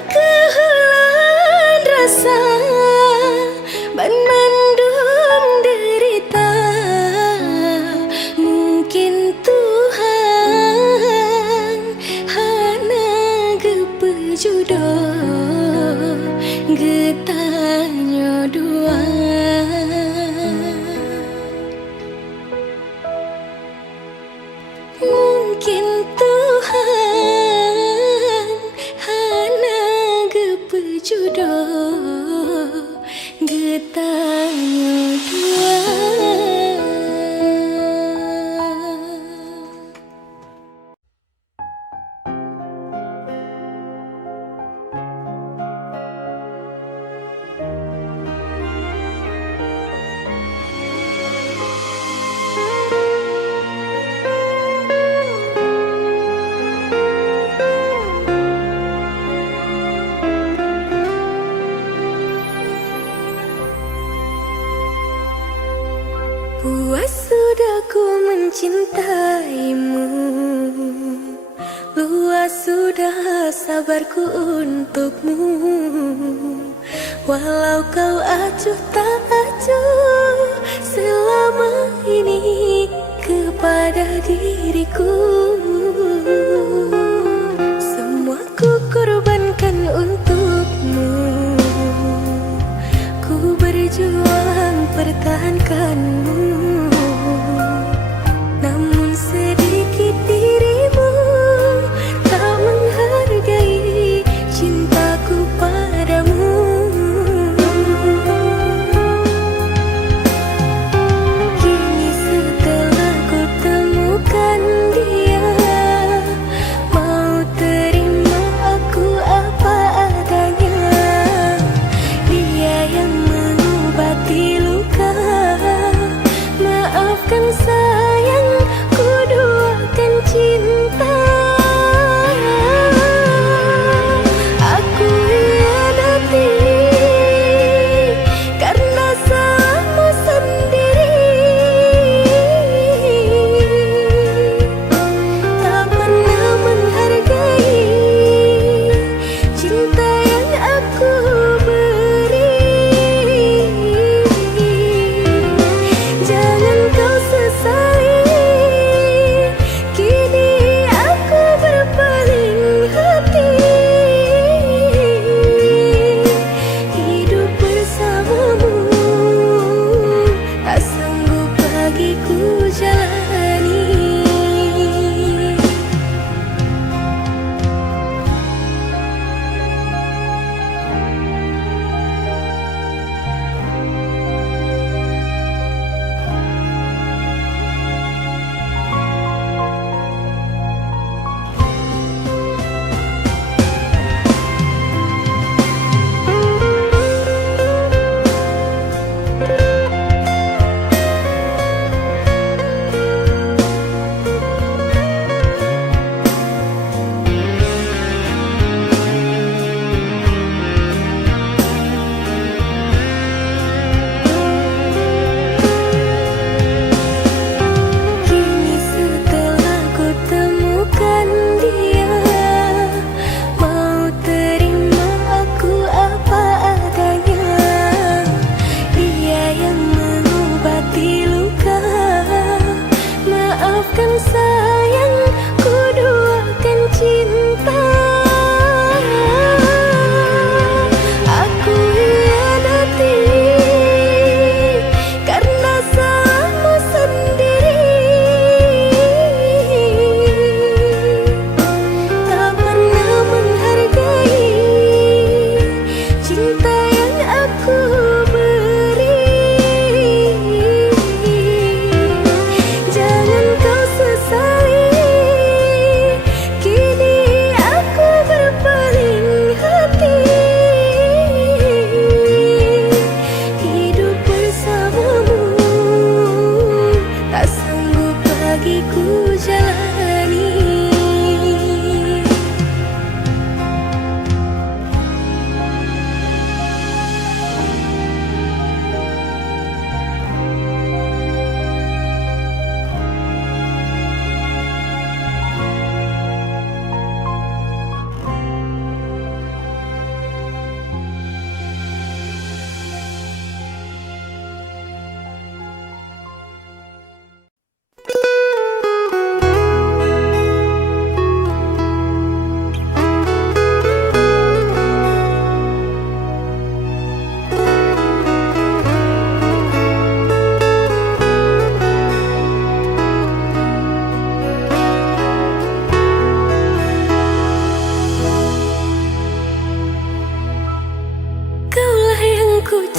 kehulan rasa ban mendung derita. Mungkin Tuhan hana gepejodoh getanyo dua. Mungkin Tuhan hana gepejodoh getanyo dua. Puas sudah ku mencintaimu, luas sudah sabarku untukmu. Walau kau acuh tak acuh selama ini kepada diriku. Semua ku korbankan untukmu, ku berjuang pertahankanmu. Namun sedikit dirimu tak menghargai cintaku padamu. Kini setelah ku temukan dia, mau terima aku apa adanya. Dia yang mengobati luka, maafkan sayang, ku duakan cinta. Aku hianati karena salahmu sendiri. Tak pernah menghargai cinta yang aku beri. Jangan kau sesali, kini aku berpaling hati. Hidup bersamamu tak sanggup bagiku jalani.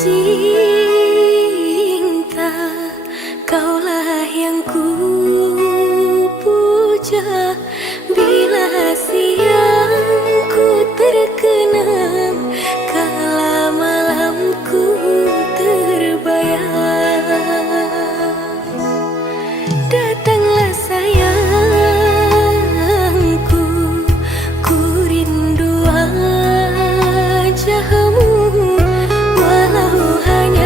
cinta, kaulah yang ku puja. Bila siang ku terkenang, kala malamku terbayang. Datanglah sayangku, ku rindu wajahmu, walau hanya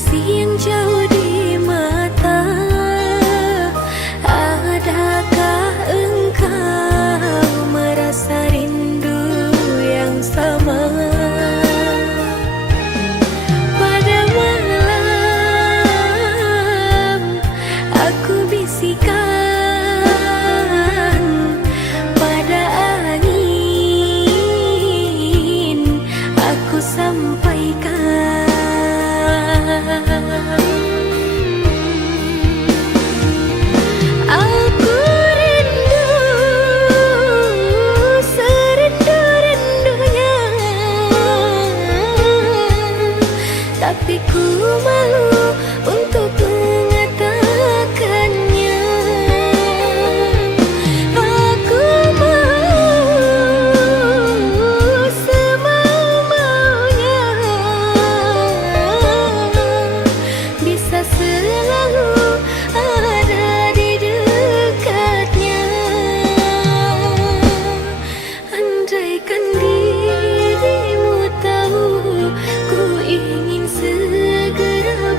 kasih yang jauh di mata. Adakah engkau merasa rindu yang sama? Pada malam aku bisikan, pada angin aku sampaikan. Aku rindu serindu-rindunya, tapi ku malu untuk mengatakannya. Aku mau semau-maunya, bisa selalu ada di dekatnya. Andaikan dirimu tahu, ku ingin segera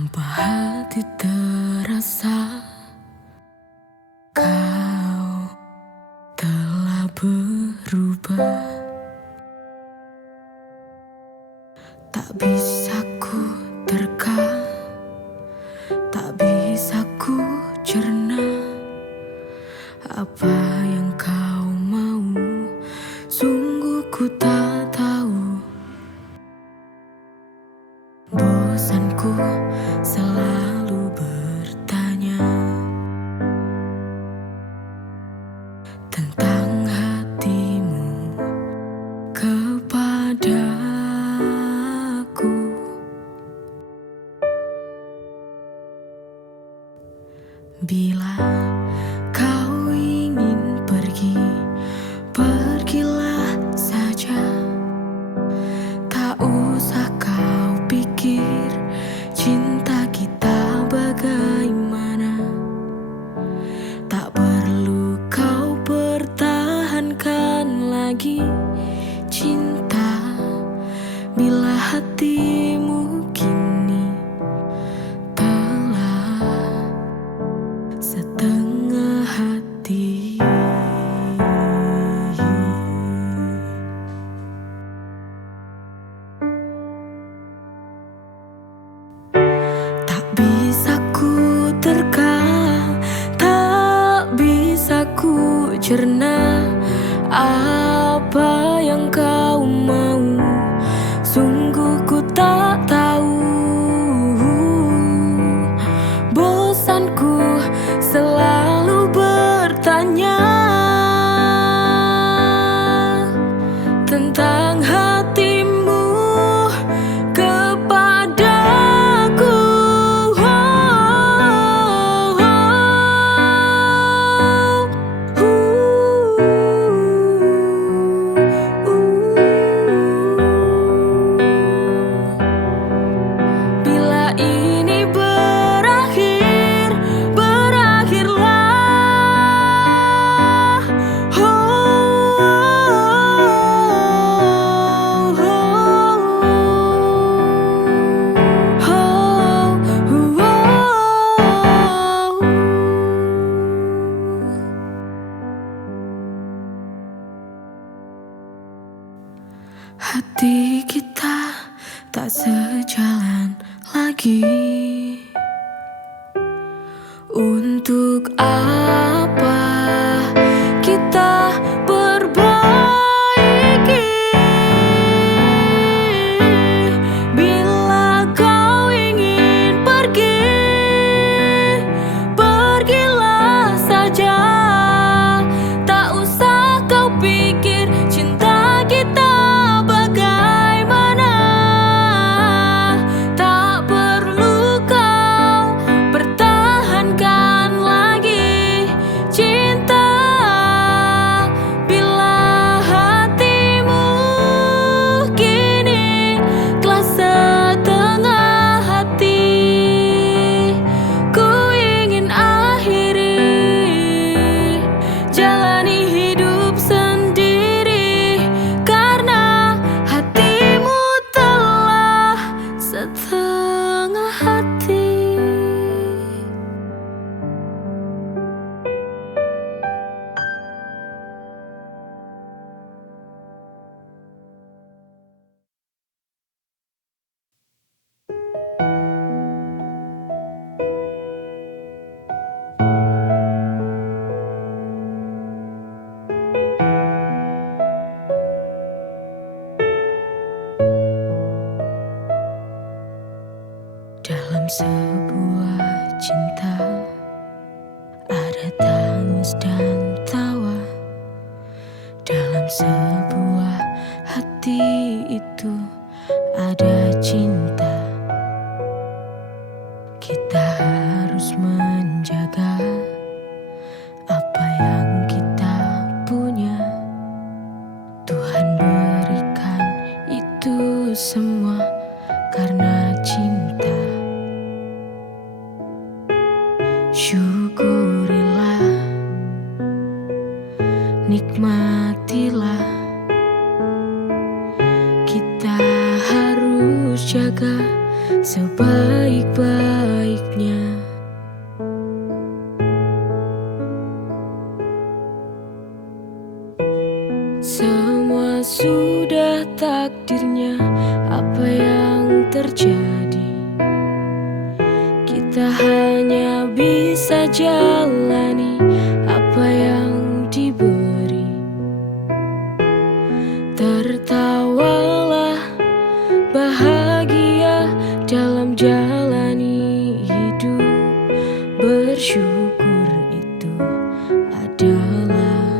Tanpa hati terasa kau telah berubah. Tak bisa ku terka, tak bisa ku cerna apa yang kau mau, sungguh ku tak tahu. Bosanku selalu bertanya tentang hatimu kepadaku. Bila kau ingin pergi, pergilah saja. Tak usah kau pikir cinta kita bagaimana. Tak perlu kau pertahankan lagi cinta, bila hatimu kini telah setengah hati. Tak bisa ku terka, tak bisa ku cerna apa yang kau mau, sungguh ku tak tahu. Bosanku selalu bertanya tentang hatimu kepadaku. Bila ini berakhir, berakhirlah. Hati kita tak sejalan lagi. Untuk apa kita perbaiki? Bila kau ingin pergi, pergilah saja. Tak usah kau pikir cinta kita bagaimana. Tak perlu kau pertahankan lagi cinta, bila hatimu kini telah setengah hati. Ku ingin akhiri jalani hidup sendiri, karena hatimu telah setengah hati. Dalam sebuah cinta ada tangis dan tawa. Dalam sebuah hati itu ada cinta. Kita harus menjaga apa yang kita punya. Tuhan berikan itu semua karena cinta. Syukurilah, nikmatilah. Kita harus jaga sebaik-baik Semua sudah takdirnya, apa yang terjadi kita hanya bisa jalani apa yang diberi. Tertawalah bahagia dalam jalani hidup. Bersyukur itu adalah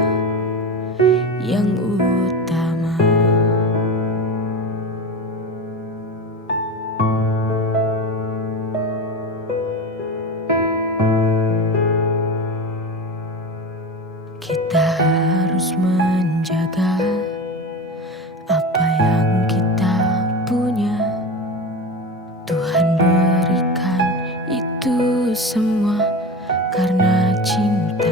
yang utama. Kita harus menjaga apa yang kita punya. Tuhan berikan itu semua karena cinta.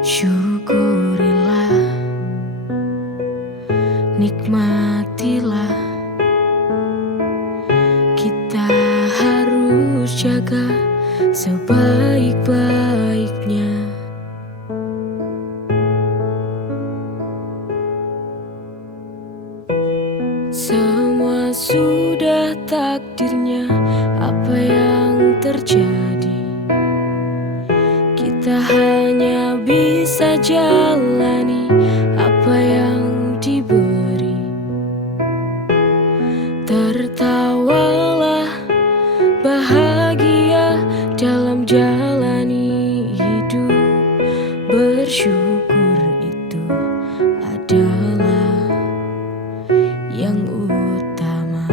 Syukurilah, nikmatilah. Kita harus jaga sebaik-baiknya. Semua sudah takdirnya, apa yang terjadi kita hanya bisa jalani apa yang diberi. Tertawalah bahagia dalam jalani hidup. Bersyukur itu adalah yang utama.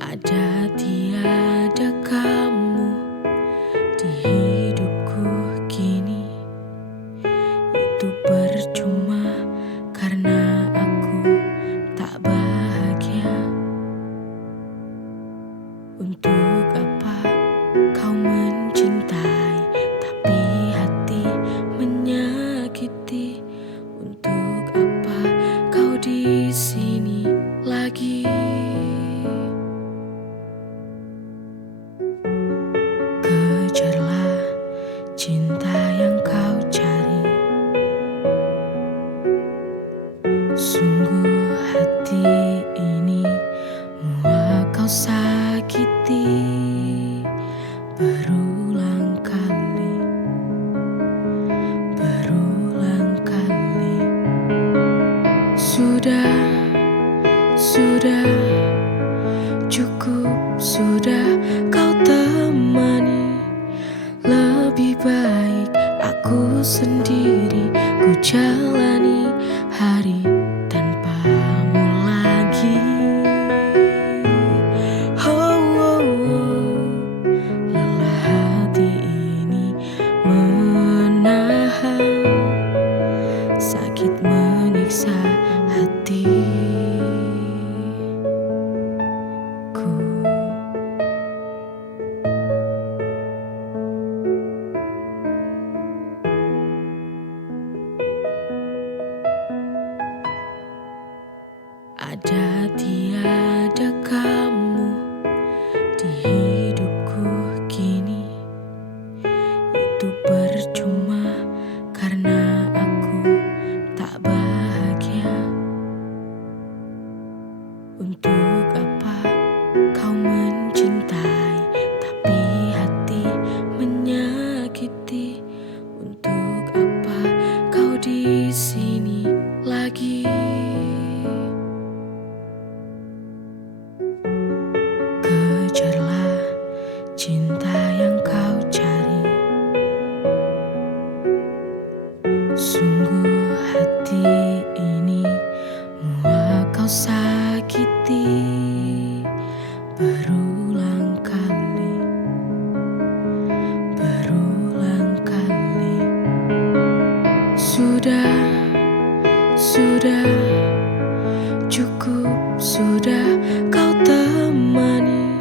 Ada tiada kamu di hidupku kini, itu percuma karena aku tak bahagia. Untuk apa kau mencintai tapi hati menyakiti? Untuk apa kau di sini lagi? Kejarlah cinta yang kau cari. Sungguh hati ini muak kau sakiti berulang kali, berulang kali. Sudah, cukup sudah kau temani. Lebih baik aku sendiri, ku jalani hari tanpamu lagi. Lelah hati ini menahan, sakit menyiksa hatiku. Ada tiada kamu di hidupku kini, itu percuma karena aku tak bahagia. Untuk apa kau mencintai tapi hati menyakiti? Untuk apa kau di sini lagi? Kejarlah cinta yang kau cari. Sungguh hati ini muak kau sakiti berulang kali. sudah kau temani.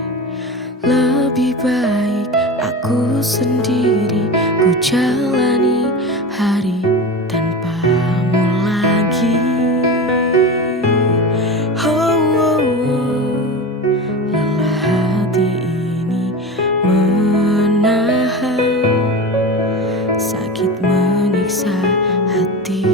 Lebih baik aku sendiri, ku jalani hari tanpamu lagi. Oh, oh, oh. Lelah hati ini menahan sakit menyiksa hatiku.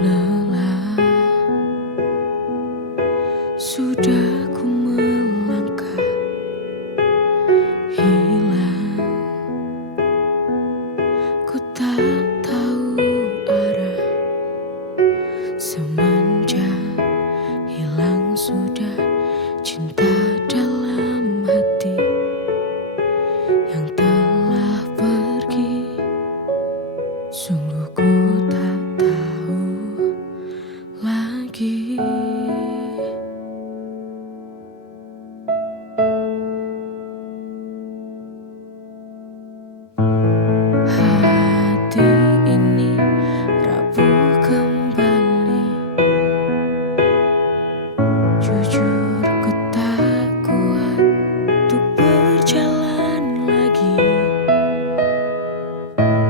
Lelah sudah ku melangkah, hilang ku tak tahu arah. Semenjak hilang sudah cinta dalam hati yang telah pergi. Sungguh ku tak tahu lagi. Hati ini rapuh kembali. Jujur ku tak kuat untuk berjalan lagi.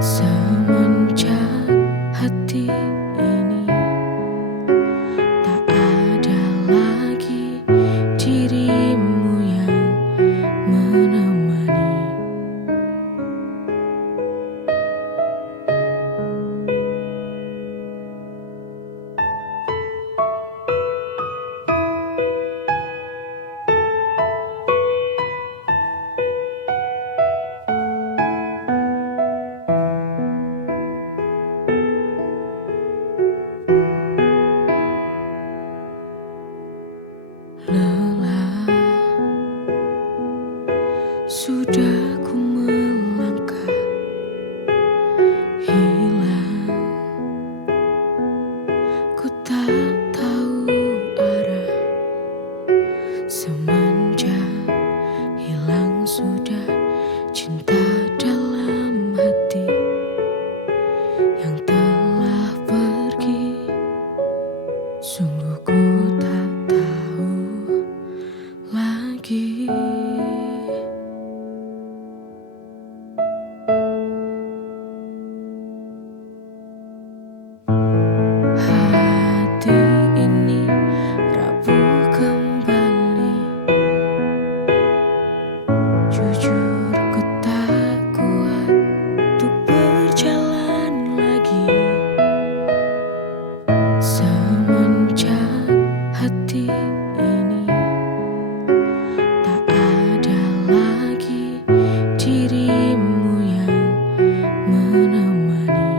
Semenjak hati ini tak ada lagi dirimu yang menemani. Lelah sudah ku melangkah, hilang ku tak tahu arah. Semenjak hilang sudah cinta dalam hati yang telah pergi. Sungguh ku tak tahu lagi. Hati ini rapuh kembali. Jujur ku tak kuat untuk berjalan lagi. Semenjak hati ini tak ada lagi dirimu yang menemani.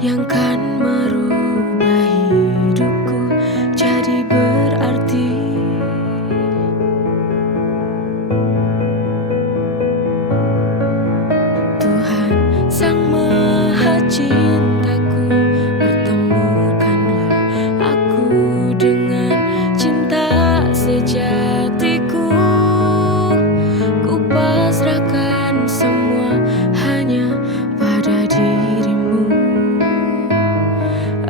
yang kan merubah hidupku jadi berarti. Tuhan Sang Maha Cintaku, pertemukanlah aku dengan cinta sejatiku. Ku pasrahkan semua hanya pada dirimu.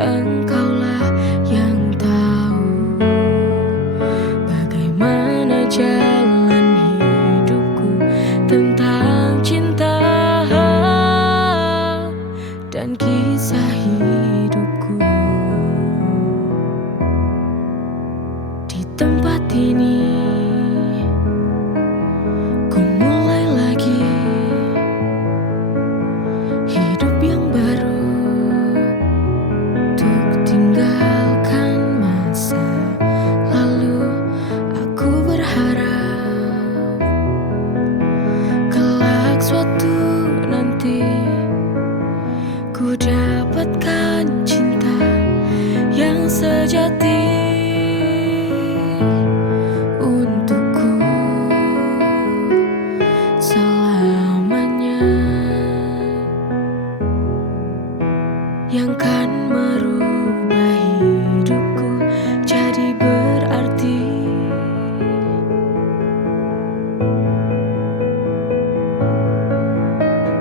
Engkaulah yang tahu bagaimana jalan hidupku tentang cinta dan kisah hidupku. Di tempat ini ku mulai lagi hidup yang baru, untuk tinggalkan masa lalu. Aku berharap kelak suatu nanti ku dapatkan cinta yang sejati untukku selamanya, yang kan merubah hidupku jadi berarti.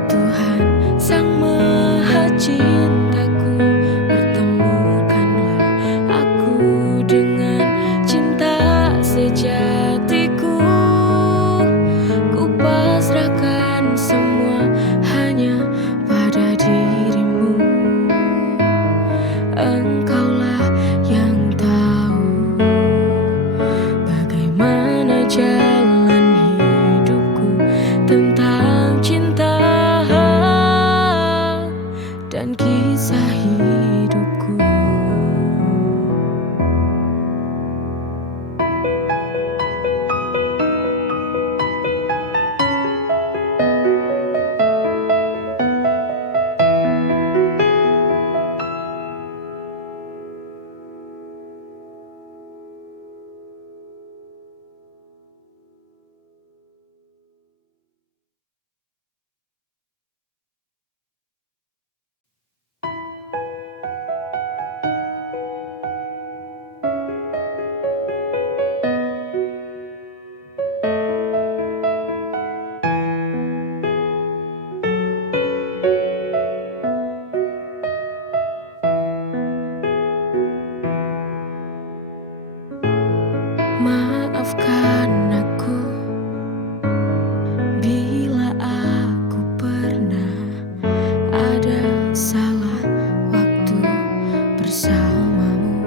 Tuhan Sang Maha Cintaku, pertemukanlah aku dengan cinta sejatiku. Ku pasrahkan semua hanya pada dirimu. Engkaulah yang tahu bagaimana jalan hidupku tentang cinta dan kisah hidupku. Maafkan aku bila aku pernah ada salah waktu bersamamu.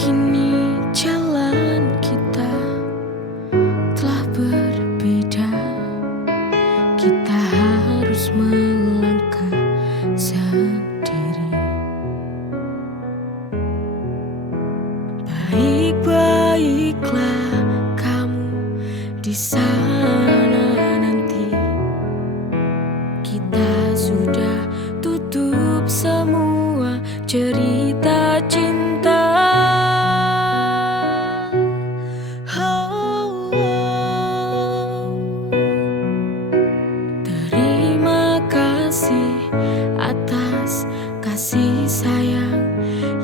Kini jalan kita telah berbeda. Kita harus melangkah sendiri. Baik-baiklah kamu di sana nanti. Kita sudah tutup semua cerita cinta. Oh, oh. Terima kasih atas kasih sayang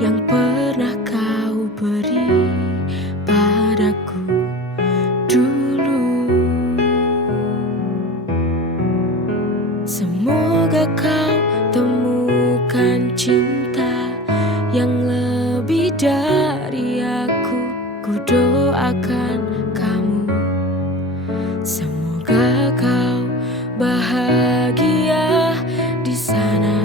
yang pernah kau beri padaku dulu. Semoga kau temukan cinta yang lebih dari aku. Ku doakan kamu, semoga kau bahagia di sana.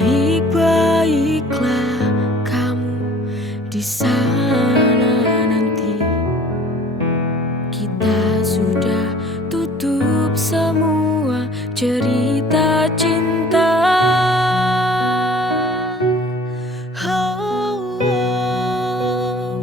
Baik-baiklah kamu di sana nanti. Kita sudah tutup semua cerita cinta. Oh, oh.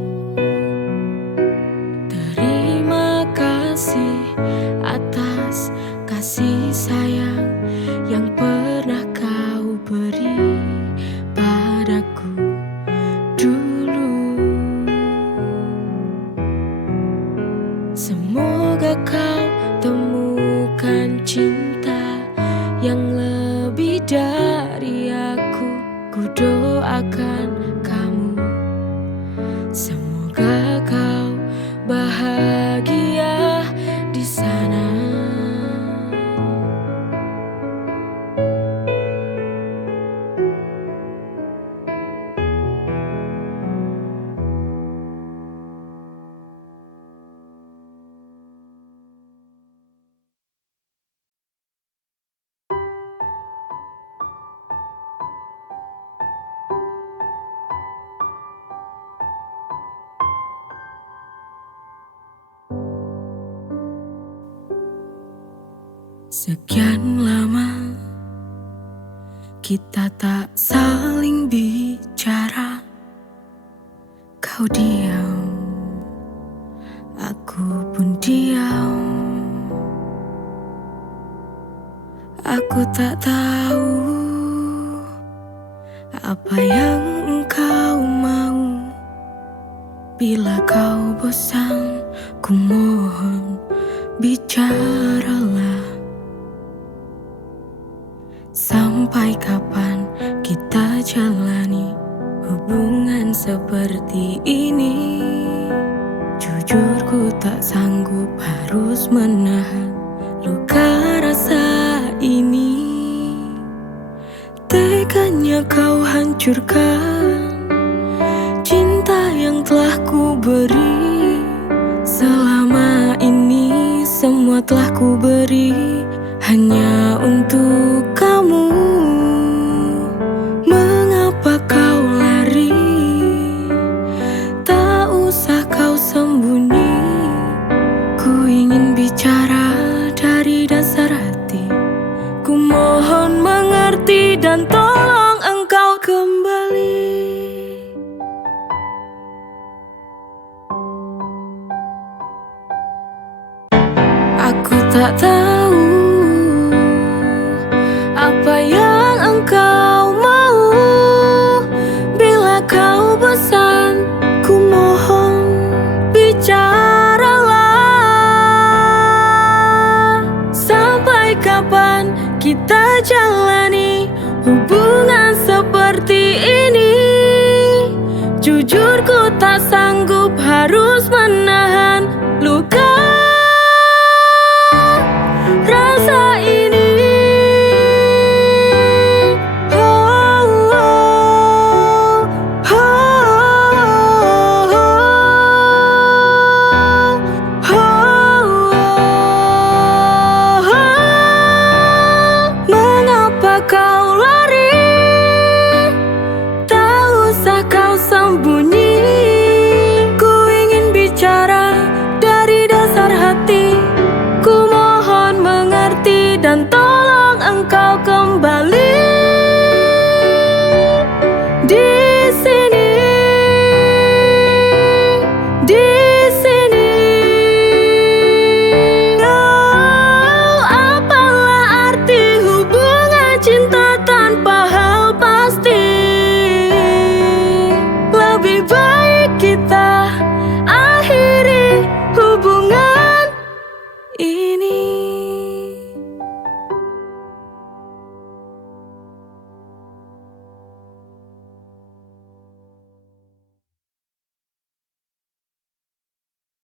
Semoga kau bahagia di sana. Sekian lama kita tak saling bicara. Kau diam, aku pun diam. Aku tak tahu apa yang engkau mau. Bila kau bosan, ku mohon bicaralah. Sampai kapan kita jalani hubungan seperti ini? Jujur ku tak sanggup harus menahan luka rasa ini. Teganya kau hancurkan cinta yang telah ku beri. Selama ini semua telah ku beri hanya untuk kamu. Mengapa kau lari? Tak usah kau sembunyi. Ku ingin bicara dari dasar hati. Ku mohon mengerti dan tolong engkau kembali. Aku tak tahu apa yang engkau mau. Bila kau bosan, ku mohon bicaralah. Sampai kapan kita jalani hubungan